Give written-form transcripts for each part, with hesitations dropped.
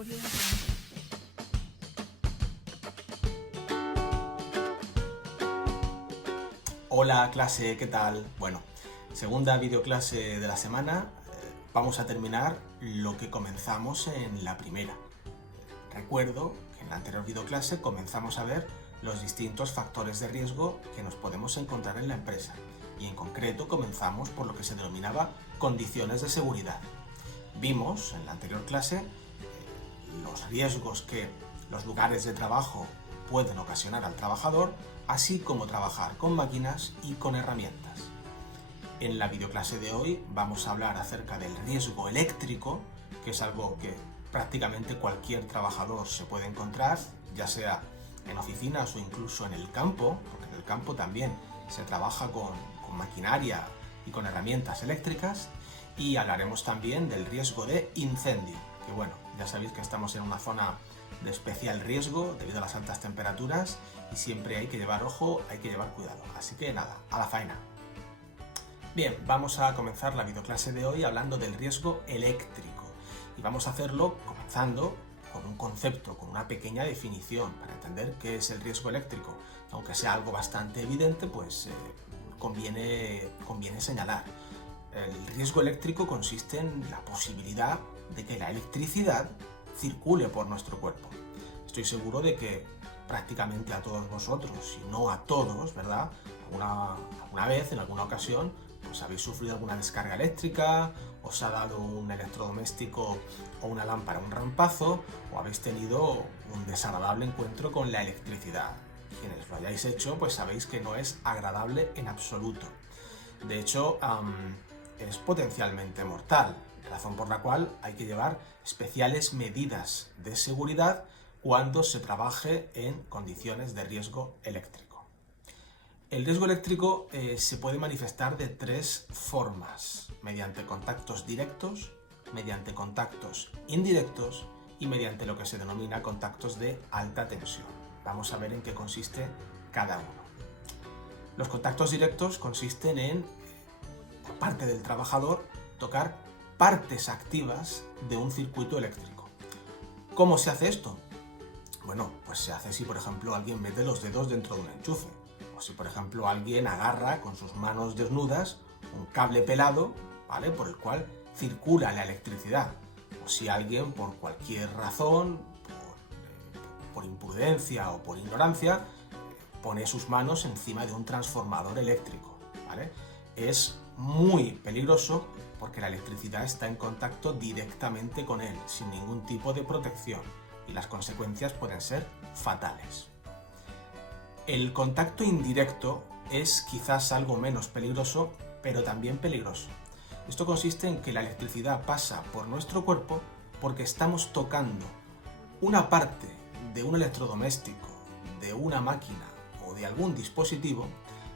aburrido. Hola clase, ¿qué tal? Bueno, segunda videoclase de la semana. Vamos a terminar lo que comenzamos en la primera. Recuerdo que en la anterior videoclase comenzamos a ver los distintos factores de riesgo que nos podemos encontrar en la empresa y en concreto comenzamos por lo que se denominaba condiciones de seguridad. Vimos en la anterior clase los riesgos que los lugares de trabajo pueden ocasionar al trabajador, así como trabajar con máquinas y con herramientas. En la videoclase de hoy vamos a hablar acerca del riesgo eléctrico, que es algo que prácticamente cualquier trabajador se puede encontrar, ya sea en oficinas o incluso en el campo, porque en el campo también se trabaja con maquinaria y con herramientas eléctricas, y hablaremos también del riesgo de incendio, que bueno, ya sabéis que estamos en una zona de especial riesgo debido a las altas temperaturas y siempre hay que llevar ojo, hay que llevar cuidado. Así que nada, a la faena. Bien, vamos a comenzar la videoclase de hoy hablando del riesgo eléctrico y vamos a hacerlo comenzando con un concepto, con una pequeña definición para entender qué es el riesgo eléctrico. Aunque sea algo bastante evidente, pues conviene señalar. El riesgo eléctrico consiste en la posibilidad de que la electricidad circule por nuestro cuerpo. Estoy seguro de que prácticamente a todos vosotros, si no a todos, ¿verdad? Alguna vez, en alguna ocasión, pues habéis sufrido alguna descarga eléctrica, os ha dado un electrodoméstico o una lámpara un rampazo, o habéis tenido un desagradable encuentro con la electricidad. Quienes lo hayáis hecho, pues sabéis que no es agradable en absoluto. De hecho, es potencialmente mortal, razón por la cual hay que llevar especiales medidas de seguridad cuando se trabaje en condiciones de riesgo eléctrico. El riesgo eléctrico se puede manifestar de tres formas: mediante contactos directos, mediante contactos indirectos y mediante lo que se denomina contactos de alta tensión. Vamos a ver en qué consiste cada uno. Los contactos directos consisten en, por parte del trabajador, tocar partes activas de un circuito eléctrico. ¿Cómo se hace esto? Bueno, pues se hace si por ejemplo alguien mete los dedos dentro de un enchufe, o si por ejemplo alguien agarra con sus manos desnudas un cable pelado, ¿vale?, por el cual circula la electricidad, o si alguien por cualquier razón, por imprudencia o por ignorancia, pone sus manos encima de un transformador eléctrico, ¿vale? Es muy peligroso porque la electricidad está en contacto directamente con él, sin ningún tipo de protección, y las consecuencias pueden ser fatales. El contacto indirecto es quizás algo menos peligroso, pero también peligroso. Esto consiste en que la electricidad pasa por nuestro cuerpo porque estamos tocando una parte de un electrodoméstico, de una máquina o de algún dispositivo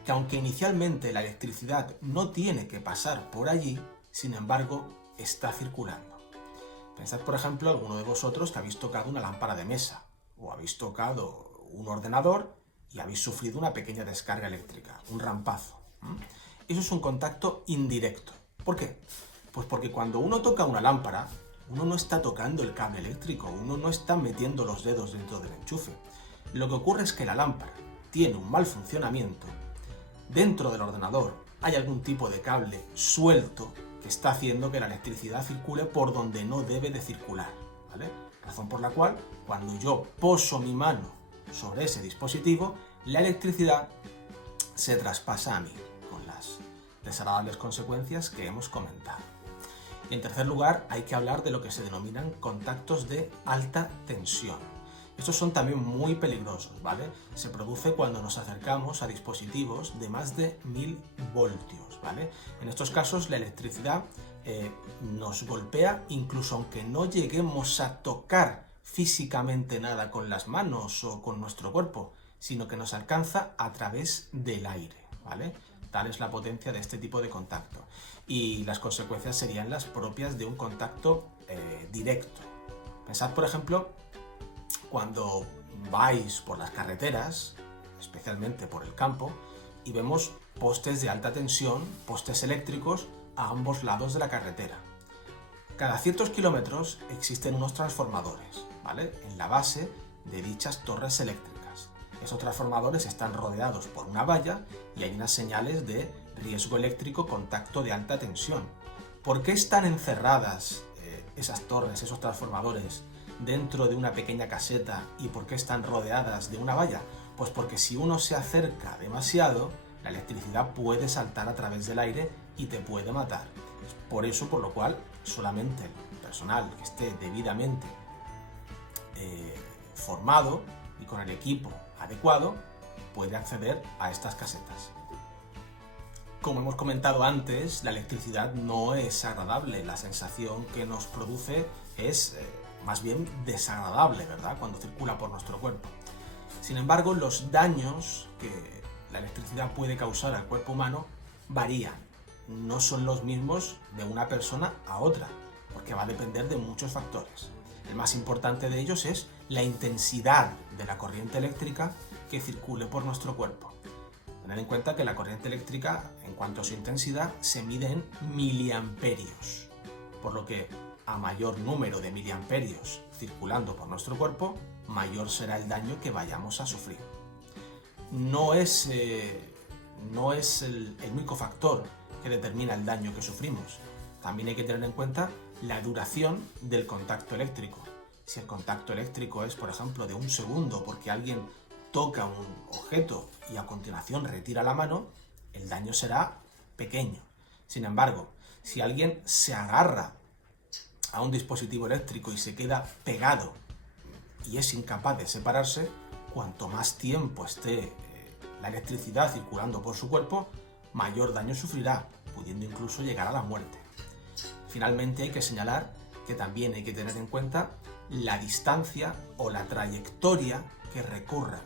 que, aunque inicialmente la electricidad no tiene que pasar por allí, sin embargo, está circulando. Pensad, por ejemplo, alguno de vosotros que habéis tocado una lámpara de mesa o habéis tocado un ordenador y habéis sufrido una pequeña descarga eléctrica, un rampazo. Eso es un contacto indirecto. ¿Por qué? Pues porque cuando uno toca una lámpara, uno no está tocando el cable eléctrico, uno no está metiendo los dedos dentro del enchufe. Lo que ocurre es que la lámpara tiene un mal funcionamiento. Dentro del ordenador hay algún tipo de cable suelto que está haciendo que la electricidad circule por donde no debe de circular, ¿vale? Razón por la cual, cuando yo poso mi mano sobre ese dispositivo, la electricidad se traspasa a mí, con las desagradables consecuencias que hemos comentado. Y en tercer lugar, hay que hablar de lo que se denominan contactos de alta tensión. Estos son también muy peligrosos, ¿vale? Se produce cuando nos acercamos a dispositivos de más de 1000 voltios, ¿vale? En estos casos la electricidad nos golpea incluso aunque no lleguemos a tocar físicamente nada con las manos o con nuestro cuerpo, sino que nos alcanza a través del aire, ¿vale? Tal es la potencia de este tipo de contacto. Y las consecuencias serían las propias de un contacto directo. Pensad, por ejemplo, cuando vais por las carreteras, especialmente por el campo, y vemos postes de alta tensión, postes eléctricos a ambos lados de la carretera. Cada ciertos kilómetros existen unos transformadores, ¿vale?, en la base de dichas torres eléctricas. Esos transformadores están rodeados por una valla y hay unas señales de riesgo eléctrico, contacto de alta tensión. ¿Por qué están encerradas esas torres, esos transformadores, dentro de una pequeña caseta y por qué están rodeadas de una valla? Pues porque si uno se acerca demasiado, la electricidad puede saltar a través del aire y te puede matar. Por eso, por lo cual, solamente el personal que esté debidamente formado y con el equipo adecuado puede acceder a estas casetas. Como hemos comentado antes, la electricidad no es agradable, la sensación que nos produce es más bien desagradable, ¿verdad?, cuando circula por nuestro cuerpo. Sin embargo, los daños que la electricidad puede causar al cuerpo humano varían, no son los mismos de una persona a otra, porque va a depender de muchos factores. El más importante de ellos es la intensidad de la corriente eléctrica que circule por nuestro cuerpo. Tened en cuenta que la corriente eléctrica, en cuanto a su intensidad, se mide en miliamperios, por lo que a mayor número de miliamperios circulando por nuestro cuerpo, mayor será el daño que vayamos a sufrir. No es el único factor que determina el daño que sufrimos. También hay que tener en cuenta la duración del contacto eléctrico. Si el contacto eléctrico es, por ejemplo, de un segundo porque alguien toca un objeto y a continuación retira la mano, el daño será pequeño. Sin embargo, si alguien se agarra a un dispositivo eléctrico y se queda pegado y es incapaz de separarse, cuanto más tiempo esté la electricidad circulando por su cuerpo, mayor daño sufrirá, pudiendo incluso llegar a la muerte. Finalmente, hay que señalar que también hay que tener en cuenta la distancia o la trayectoria que recorra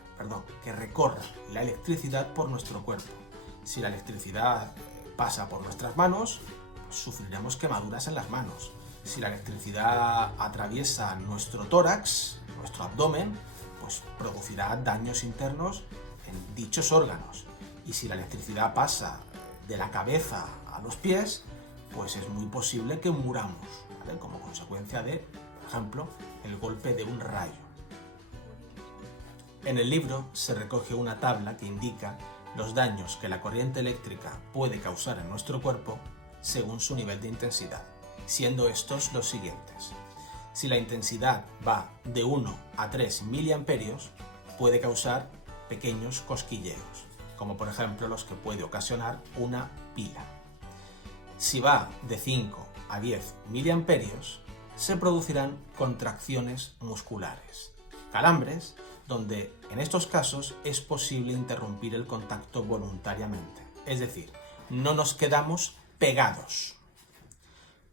la electricidad por nuestro cuerpo. Si la electricidad pasa por nuestras manos, pues sufriremos quemaduras en las manos. Si la electricidad atraviesa nuestro tórax, nuestro abdomen, pues producirá daños internos en dichos órganos. Y si la electricidad pasa de la cabeza a los pies, pues es muy posible que muramos, ¿vale?, como consecuencia de, por ejemplo, el golpe de un rayo. En el libro se recoge una tabla que indica los daños que la corriente eléctrica puede causar en nuestro cuerpo según su nivel de intensidad, siendo estos los siguientes. Si la intensidad va de 1 a 3 miliamperios, puede causar pequeños cosquilleos, como por ejemplo los que puede ocasionar una pila. Si va de 5 a 10 miliamperios, se producirán contracciones musculares, calambres, donde en estos casos es posible interrumpir el contacto voluntariamente, es decir, no nos quedamos pegados.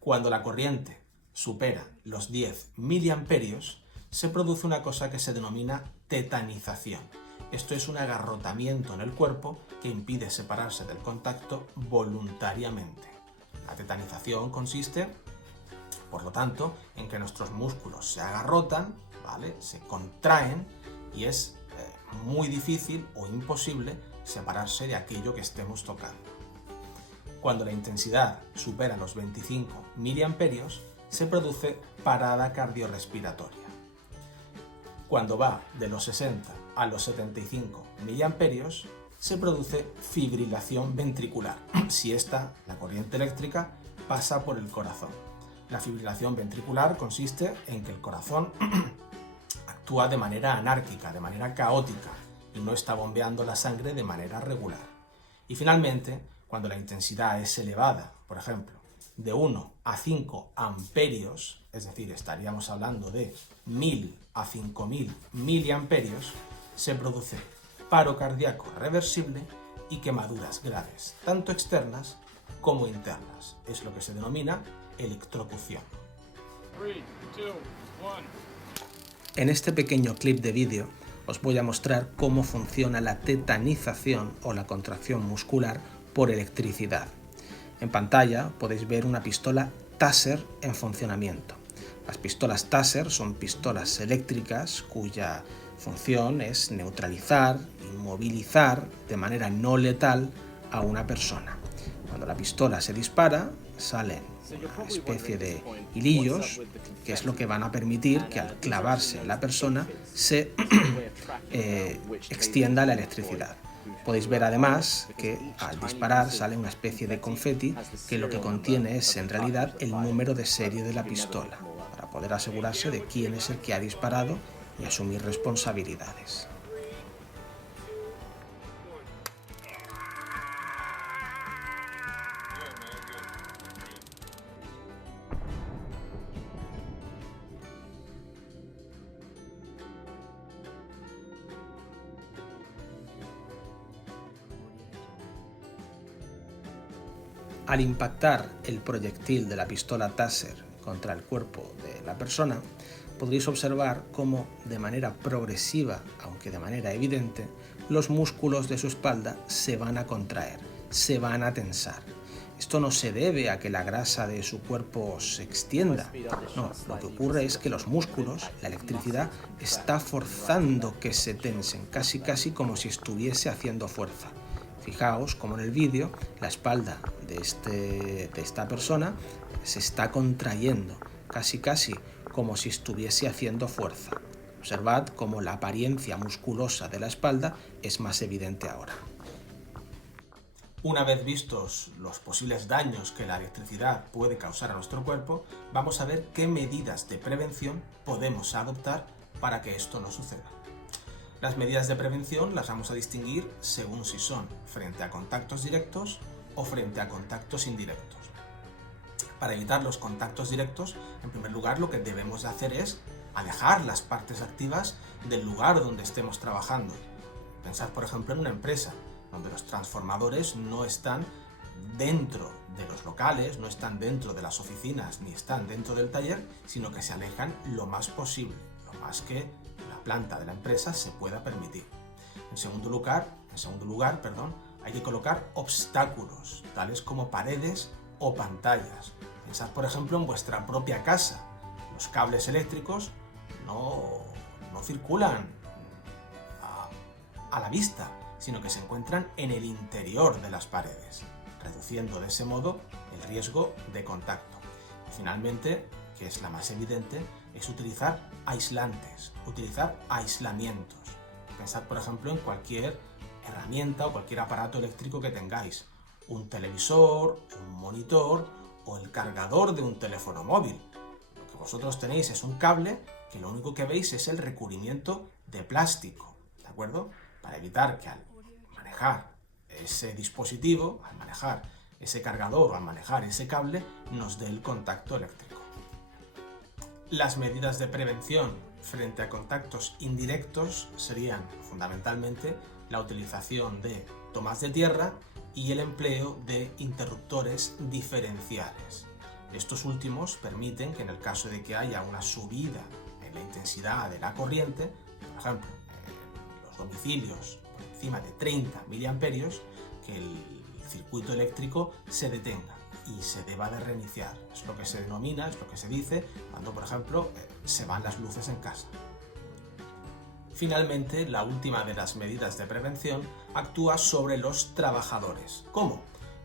Cuando la corriente supera los 10 miliamperios, se produce una cosa que se denomina tetanización. Esto es un agarrotamiento en el cuerpo que impide separarse del contacto voluntariamente. La tetanización consiste, por lo tanto, en que nuestros músculos se agarrotan, ¿vale?, se contraen y es muy difícil o imposible separarse de aquello que estemos tocando. Cuando la intensidad supera los 25 miliamperios, se produce parada cardiorrespiratoria. Cuando va de los 60 a los 75 miliamperios, se produce fibrilación ventricular, si la corriente eléctrica, pasa por el corazón. La fibrilación ventricular consiste en que el corazón actúa de manera anárquica, de manera caótica, y no está bombeando la sangre de manera regular. Y finalmente, cuando la intensidad es elevada, por ejemplo, de 1 a 5 amperios, es decir, estaríamos hablando de 1000 a 5000 miliamperios, se produce paro cardíaco reversible y quemaduras graves, tanto externas como internas. Es lo que se denomina electrocución. 3, 2, 1. En este pequeño clip de vídeo os voy a mostrar cómo funciona la tetanización o la contracción muscular por electricidad. En pantalla podéis ver una pistola Taser en funcionamiento. Las pistolas Taser son pistolas eléctricas cuya función es neutralizar, inmovilizar de manera no letal a una persona. Cuando la pistola se dispara, salen una especie de hilillos, que es lo que van a permitir que al clavarse en la persona se extienda la electricidad. Podéis ver además que al disparar sale una especie de confeti que lo que contiene es en realidad el número de serie de la pistola, para poder asegurarse de quién es el que ha disparado y asumir responsabilidades. Al impactar el proyectil de la pistola Taser contra el cuerpo de la persona, podréis observar cómo de manera progresiva, aunque de manera evidente, los músculos de su espalda se van a contraer, se van a tensar. Esto no se debe a que la grasa de su cuerpo se extienda. No, lo que ocurre es que los músculos, la electricidad, está forzando que se tensen, casi como si estuviese haciendo fuerza. Fijaos como en el vídeo la espalda de esta persona se está contrayendo, casi como si estuviese haciendo fuerza. Observad cómo la apariencia musculosa de la espalda es más evidente ahora. Una vez vistos los posibles daños que la electricidad puede causar a nuestro cuerpo, vamos a ver qué medidas de prevención podemos adoptar para que esto no suceda. Las medidas de prevención las vamos a distinguir según si son frente a contactos directos o frente a contactos indirectos. Para evitar los contactos directos, en primer lugar lo que debemos de hacer es alejar las partes activas del lugar donde estemos trabajando. Pensad por ejemplo en una empresa donde los transformadores no están dentro de los locales, no están dentro de las oficinas ni están dentro del taller, sino que se alejan lo más posible, lo más que la planta de la empresa se pueda permitir. En segundo lugar, hay que colocar obstáculos, tales como paredes o pantallas. Pensad por ejemplo en vuestra propia casa. Los cables eléctricos no circulan a la vista, sino que se encuentran en el interior de las paredes, reduciendo de ese modo el riesgo de contacto. Y finalmente, que es la más evidente, es utilizar aislantes, utilizar aislamientos. Pensad por ejemplo en cualquier herramienta o cualquier aparato eléctrico que tengáis, un televisor, un monitor o el cargador de un teléfono móvil. Lo que vosotros tenéis es un cable que lo único que veis es el recubrimiento de plástico, ¿de acuerdo? Para evitar que al manejar ese dispositivo, al manejar ese cargador o al manejar ese cable, nos dé el contacto eléctrico. Las medidas de prevención frente a contactos indirectos serían fundamentalmente la utilización de tomas de tierra y el empleo de interruptores diferenciales. Estos últimos permiten que en el caso de que haya una subida en la intensidad de la corriente, por ejemplo, en los domicilios por encima de 30 miliamperios, que el circuito eléctrico se detenga y se deba de reiniciar. Es lo que se denomina, es lo que se dice cuando, por ejemplo, se van las luces en casa. Finalmente, la última de las medidas de prevención actúa sobre los trabajadores. ¿Cómo?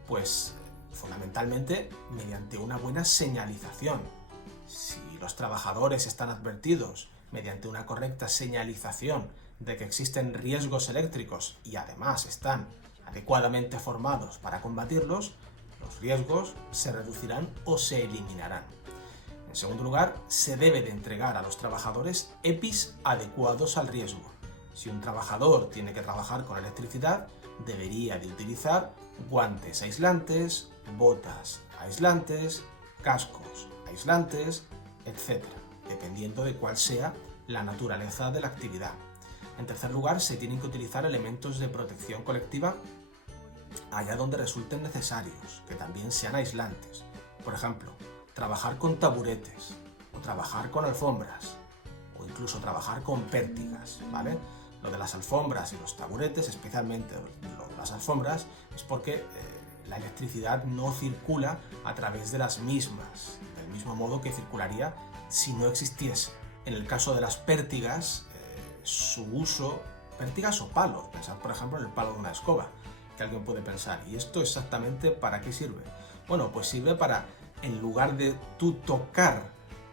Pues fundamentalmente mediante una buena señalización. Si los trabajadores están advertidos mediante una correcta señalización de que existen riesgos eléctricos y además están adecuadamente formados para combatirlos, los riesgos se reducirán o se eliminarán. En segundo lugar, se debe de entregar a los trabajadores EPIs adecuados al riesgo. Si un trabajador tiene que trabajar con electricidad, debería de utilizar guantes aislantes, botas aislantes, cascos aislantes, etc., dependiendo de cuál sea la naturaleza de la actividad. En tercer lugar, se tienen que utilizar elementos de protección colectiva allá donde resulten necesarios, que también sean aislantes. Por ejemplo, trabajar con taburetes, o trabajar con alfombras, o incluso trabajar con pértigas, ¿vale? Lo de las alfombras y los taburetes, especialmente lo de las alfombras, es porque la electricidad no circula a través de las mismas, del mismo modo que circularía si no existiese. En el caso de las pértigas, su uso, pértigas o palos, pensad por ejemplo en el palo de una escoba, que alguien puede pensar, ¿y esto exactamente para qué sirve? Bueno, pues sirve para en lugar de tú tocar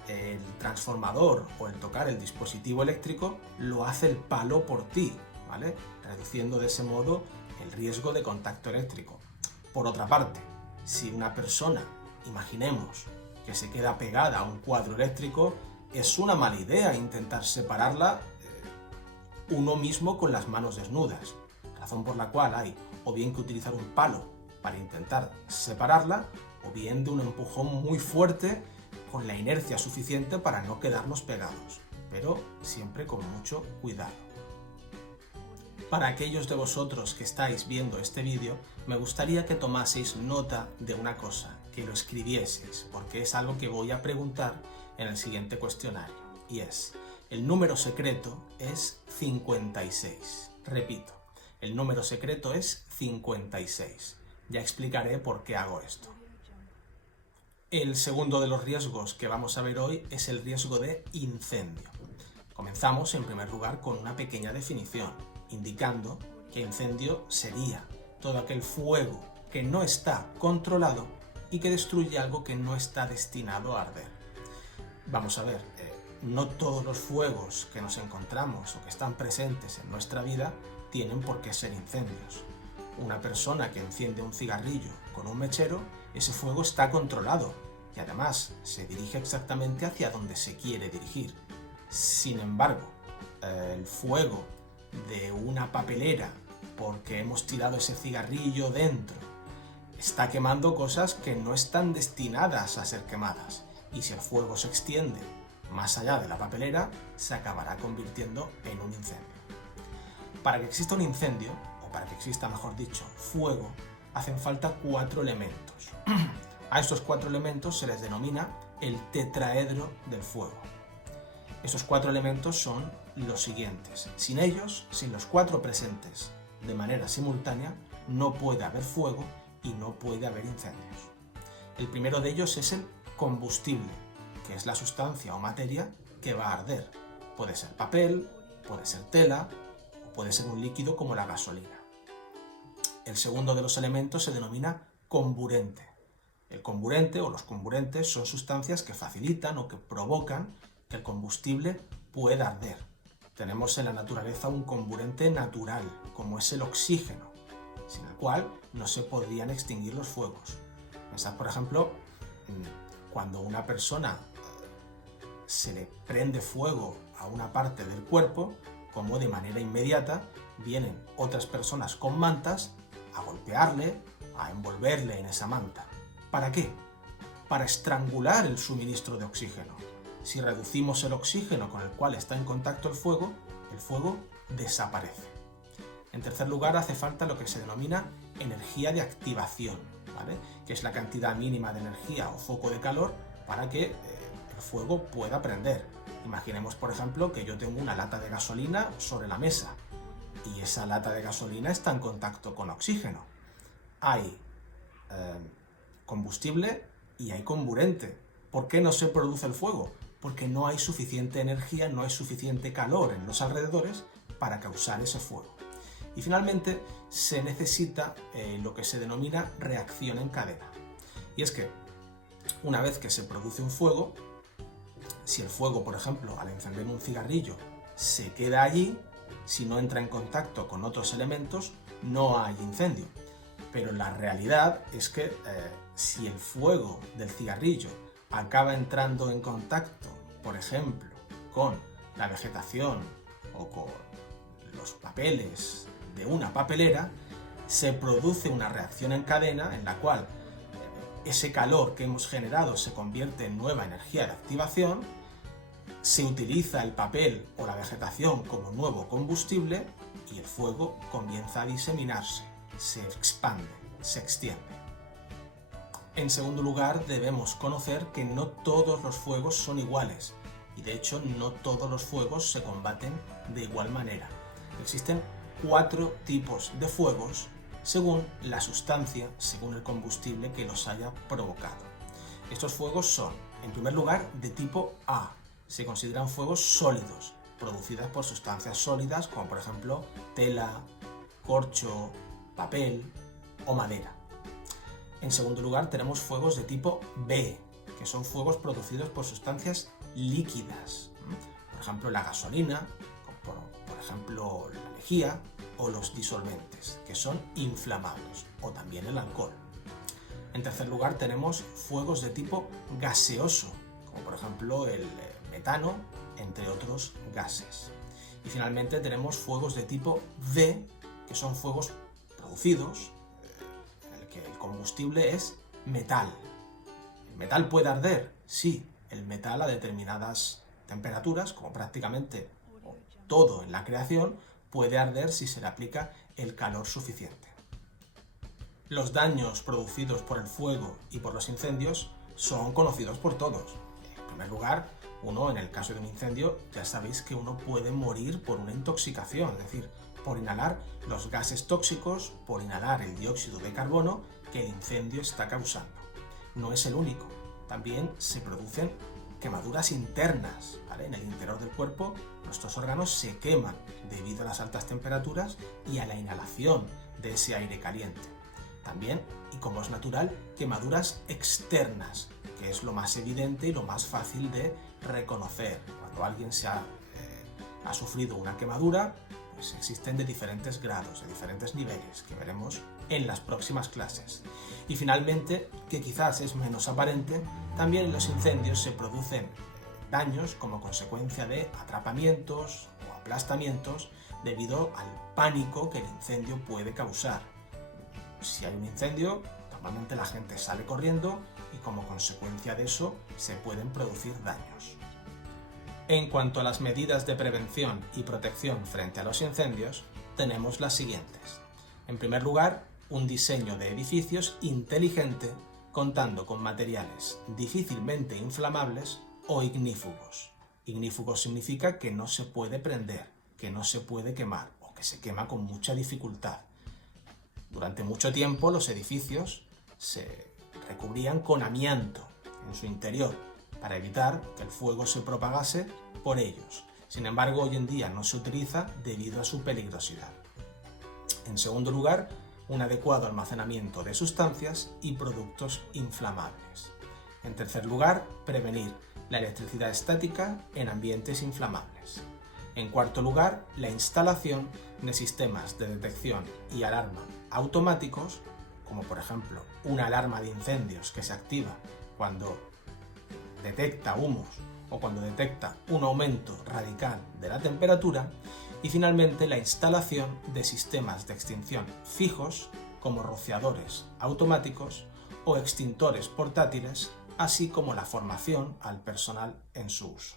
el transformador o el tocar el dispositivo eléctrico, lo hace el palo por ti, ¿vale? Reduciendo de ese modo el riesgo de contacto eléctrico. Por otra parte, si una persona, imaginemos, que se queda pegada a un cuadro eléctrico, es una mala idea intentar separarla uno mismo con las manos desnudas, razón por la cual hay o bien que utilizar un palo para intentar separarla, o bien de un empujón muy fuerte con la inercia suficiente para no quedarnos pegados, pero siempre con mucho cuidado. Para aquellos de vosotros que estáis viendo este vídeo, me gustaría que tomaseis nota de una cosa, que lo escribieseis, porque es algo que voy a preguntar en el siguiente cuestionario, y es: el número secreto es 56. Repito, el número secreto es 56. Ya explicaré por qué hago esto. El segundo de los riesgos que vamos a ver hoy es el riesgo de incendio. Comenzamos en primer lugar con una pequeña definición, indicando que incendio sería todo aquel fuego que no está controlado y que destruye algo que no está destinado a arder. Vamos a ver, no todos los fuegos que nos encontramos o que están presentes en nuestra vida tienen por qué ser incendios. Una persona que enciende un cigarrillo con un mechero, ese fuego está controlado y además se dirige exactamente hacia donde se quiere dirigir. Sin embargo, el fuego de una papelera, porque hemos tirado ese cigarrillo dentro, está quemando cosas que no están destinadas a ser quemadas, y si el fuego se extiende más allá de la papelera, se acabará convirtiendo en un incendio. Para que exista un incendio, o para que exista, mejor dicho, fuego, hacen falta 4 elementos. A estos 4 elementos se les denomina el tetraedro del fuego. Esos 4 elementos son los siguientes. Sin ellos, sin los 4 presentes de manera simultánea, no puede haber fuego y no puede haber incendios. El primero de ellos es el combustible, que es la sustancia o materia que va a arder. Puede ser papel, puede ser tela o puede ser un líquido como la gasolina. El segundo de los elementos se denomina comburente. El comburente o los comburentes son sustancias que facilitan o que provocan que el combustible pueda arder. Tenemos en la naturaleza un comburente natural, como es el oxígeno, sin el cual no se podrían extinguir los fuegos. Pensad, por ejemplo, cuando una persona se le prende fuego a una parte del cuerpo, como de manera inmediata vienen otras personas con mantas a golpearle, a envolverle en esa manta. ¿Para qué? Para estrangular el suministro de oxígeno. Si reducimos el oxígeno con el cual está en contacto el fuego desaparece. En tercer lugar, hace falta lo que se denomina energía de activación, ¿vale? Que es la cantidad mínima de energía o foco de calor para que el fuego pueda prender. Imaginemos, por ejemplo, que yo tengo una lata de gasolina sobre la mesa y esa lata de gasolina está en contacto con oxígeno. Hay combustible y hay comburente. ¿Por qué no se produce el fuego? Porque no hay suficiente energía, no hay suficiente calor en los alrededores para causar ese fuego. Y finalmente se necesita lo que se denomina reacción en cadena. Y es que una vez que se produce un fuego, si el fuego, por ejemplo, al encender un cigarrillo se queda allí, si no entra en contacto con otros elementos, no hay incendio. Pero la realidad es que si el fuego del cigarrillo acaba entrando en contacto, por ejemplo, con la vegetación o con los papeles de una papelera, se produce una reacción en cadena en la cual ese calor que hemos generado se convierte en nueva energía de activación, se utiliza el papel o la vegetación como nuevo combustible y el fuego comienza a diseminarse, se expande, se extiende. En segundo lugar, debemos conocer que no todos los fuegos son iguales y de hecho no todos los fuegos se combaten de igual manera. Existen 4 tipos de fuegos según la sustancia, según el combustible que los haya provocado. Estos fuegos son, en primer lugar, de tipo A. Se consideran fuegos sólidos, producidos por sustancias sólidas como por ejemplo tela, corcho, papel o madera. En segundo lugar tenemos fuegos de tipo B, que son fuegos producidos por sustancias líquidas. Por ejemplo, la gasolina, por ejemplo, la lejía o los disolventes, que son inflamables, o también el alcohol. En tercer lugar tenemos fuegos de tipo gaseoso, como por ejemplo el metano, entre otros gases. Y finalmente tenemos fuegos de tipo D, que son fuegos producidos en el que el combustible es metal. ¿El metal puede arder? Sí, el metal a determinadas temperaturas, como prácticamente todo en la creación, puede arder si se le aplica el calor suficiente. Los daños producidos por el fuego y por los incendios son conocidos por todos. En primer lugar, en el caso de un incendio, ya sabéis que uno puede morir por una intoxicación, es decir, por inhalar los gases tóxicos, por inhalar el dióxido de carbono que el incendio está causando. No es el único, también se producen quemaduras internas, ¿vale? En el interior del cuerpo nuestros órganos se queman debido a las altas temperaturas y a la inhalación de ese aire caliente. También, y como es natural, quemaduras externas, que es lo más evidente y lo más fácil de reconocer. Cuando alguien ha sufrido una quemadura, pues existen de diferentes grados, de diferentes niveles, que veremos en las próximas clases. Y finalmente, que quizás es menos aparente, también en los incendios se producen daños como consecuencia de atrapamientos o aplastamientos debido al pánico que el incendio puede causar. Si hay un incendio, normalmente la gente sale corriendo y como consecuencia de eso se pueden producir daños. En cuanto a las medidas de prevención y protección frente a los incendios, tenemos las siguientes. En primer lugar, un diseño de edificios inteligente contando con materiales difícilmente inflamables o ignífugos. Ignífugos significa que no se puede prender, que no se puede quemar o que se quema con mucha dificultad. Durante mucho tiempo los edificios se recubrían con amianto en su interior para evitar que el fuego se propagase por ellos. Sin embargo, hoy en día no se utiliza debido a su peligrosidad. En segundo lugar, un adecuado almacenamiento de sustancias y productos inflamables. En tercer lugar, prevenir la electricidad estática en ambientes inflamables. En cuarto lugar, la instalación de sistemas de detección y alarma automáticos, como por ejemplo una alarma de incendios que se activa cuando detecta humos o cuando detecta un aumento radical de la temperatura. Y finalmente la instalación de sistemas de extinción fijos como rociadores automáticos o extintores portátiles, así como la formación al personal en su uso.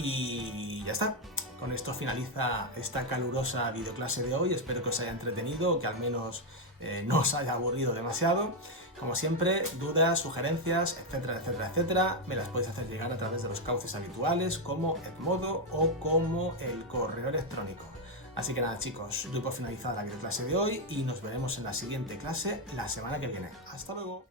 Y ya está. Con esto finaliza esta calurosa videoclase de hoy. Espero que os haya entretenido, que al menos no os haya aburrido demasiado. Como siempre, dudas, sugerencias, etcétera, etcétera, etcétera, me las podéis hacer llegar a través de los cauces habituales como Edmodo o como el correo electrónico. Así que nada, chicos, doy por finalizada la videoclase de hoy y nos veremos en la siguiente clase la semana que viene. ¡Hasta luego!